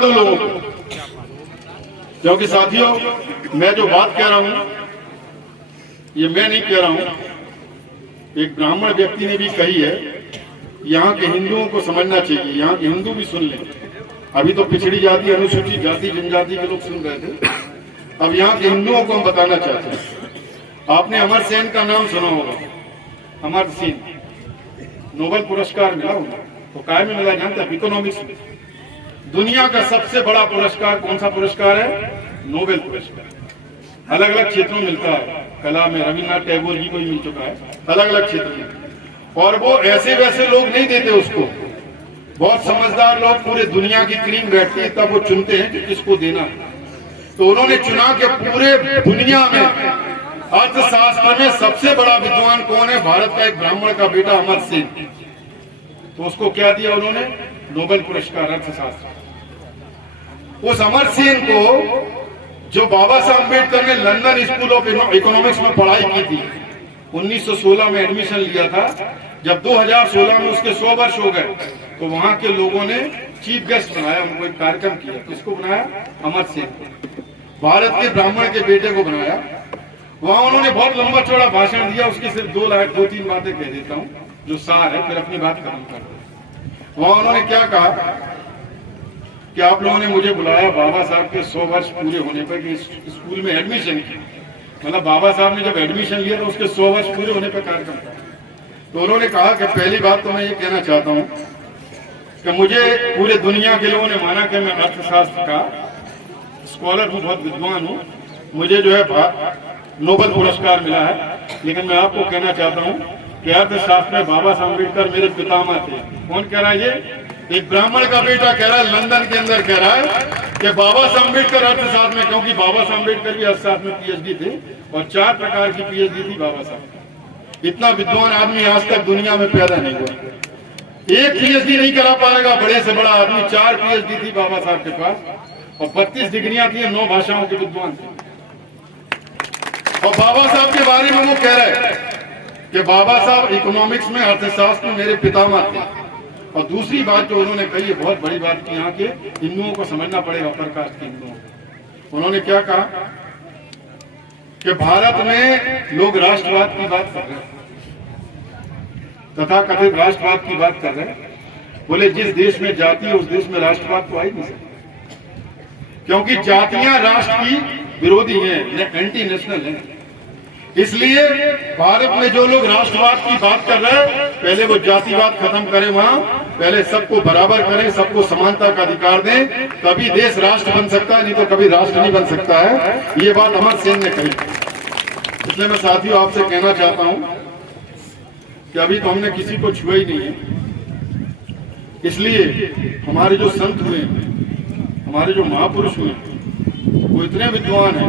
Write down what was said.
दो लोगों को। क्योंकि साथियों, मैं जो बात कह रहा हूं ये मैं नहीं कह रहा हूं, एक ब्राह्मण व्यक्ति ने भी कही है। यहाँ के हिंदुओं को समझना चाहिए, यहाँ के हिंदू भी सुन लें। अभी तो पिछड़ी जाति, अनुसूचित जाति, जनजाति के लोग सुन रहे थे, अब यहाँ के हिंदुओं को हम बताना चाहते हैं। आपने अमर सेन का नाम सुना होगा। अमर सेन नोबेल पुरस्कार मिला होगा, तो काय में मिला जानते हैं? इकोनॉमिक्स में। दुनिया का सबसे बड़ा पुरस्कार कौन सा पुरस्कार है? नोबेल पुरस्कार। अलग अलग क्षेत्रों में मिलता है, कला में रविन्द्रनाथ टैगोर जी को ही मिल चुका है, अलग अलग क्षेत्र में। और वो ऐसे वैसे लोग नहीं देते उसको, बहुत समझदार लोग पूरे दुनिया की टीम बैठती है, तब वो चुनते हैं कि किसको देना है। तो उन्होंने चुना कि पूरे दुनिया में अर्थशास्त्र में सबसे बड़ा विद्वान कौन है? भारत का एक ब्राह्मण का बेटा अमर सेन। तो उसको क्या दिया उन्होंने? नोबेल पुरस्कार अर्थशास्त्र। उस अमर सेन को जो बाबा साहब अम्बेडकर ने लंदन स्कूल ऑफ इकोनॉमिक्स में पढ़ाई की थी, 1916 में एडमिशन लिया था, जब 2016 में उसके 100 वर्ष हो गए, तो वहां के लोगों ने चीफ गेस्ट बनाया, उनको एक कार्यक्रम किया। किसको बनाया? अमर सेन को, भारत के ब्राह्मण के बेटे को बनाया। वहां उन्होंने बहुत लंबा चौड़ा भाषण दिया, उसकी सिर्फ 2-3 बातें कह देता हूँ जो सार है, फिर अपनी बात खत्म कर दो। वहां उन्होंने क्या कहा कि आप लोगों ने मुझे बुलाया बाबा साहब के 100 वर्ष पूरे होने पर कि स्कूल में एडमिशन किया, मतलब बाबा साहब ने जब एडमिशन लिया तो उसके 100 वर्ष पूरे होने पर कार्यक्रम था। तो उन्होंने कहा कि पहली बात तो मैं ये कहना चाहता हूँ कि मुझे पूरे दुनिया के लोगों ने माना कि मैं अर्थशास्त्र का स्कॉलर हूँ, बहुत विद्वान हूँ, मुझे जो है नोबेल पुरस्कार मिला है। लेकिन मैं आपको कहना चाहता हूँ कि अर्थशास्त्र में बाबा साहब अम्बेडकर मेरे पितामह थे। कौन कह रहा है ये? एक ब्राह्मण का बेटा कह रहा है, लंदन के अंदर कह रहा है कि बाबा साहब अम्बेडकर अर्थशास्त्र में, क्योंकि बाबा साहब अम्बेडकर भी अर्थशास्त्र में पीएचडी थे और 4 प्रकार की पीएचडी थी बाबा साहब। इतना विद्वान आदमी आज तक दुनिया में पैदा नहीं हुआ। एक पीएचडी नहीं करा पाएगा बड़े से बड़ा आदमी, 4 पीएचडी थी बाबा साहब के पास और 32 डिग्रियां थी, 9 भाषाओं के विद्वान थे। और बाबा साहब के बारे में वो कह रहे हैं कि बाबा साहब इकोनॉमिक्स में, अर्थशास्त्र में मेरे पितामह थे। और दूसरी बात जो उन्होंने कही है, बहुत बड़ी बात की, यहाँ के हिंदुओं को समझना पड़ेगा, अपर कास्ट के हिंदुओं को। उन्होंने क्या कहा कि भारत में लोग राष्ट्रवाद की बात कर रहे हैं, तथा कथित राष्ट्रवाद की बात कर रहे हैं। बोले जिस देश में जाति है उस देश में राष्ट्रवाद तो आ ही नहीं सकता, क्योंकि जातियां राष्ट्र की विरोधी हैं, एंटी नेशनल हैं। इसलिए भारत में जो लोग राष्ट्रवाद की बात कर रहे हैं, पहले वो जातिवाद खत्म करें, वहां पहले सबको बराबर करें, सबको समानता का अधिकार दें, तभी देश राष्ट्र बन सकता है, नहीं तो कभी राष्ट्र नहीं बन सकता है। ये बात अमर सेन ने कही। इसलिए मैं साथियों आपसे कहना चाहता हूं कि अभी तो हमने किसी को छुआ ही नहीं है। इसलिए हमारे जो संत हुए, हमारे जो महापुरुष हुए, वो इतने विद्वान हैं।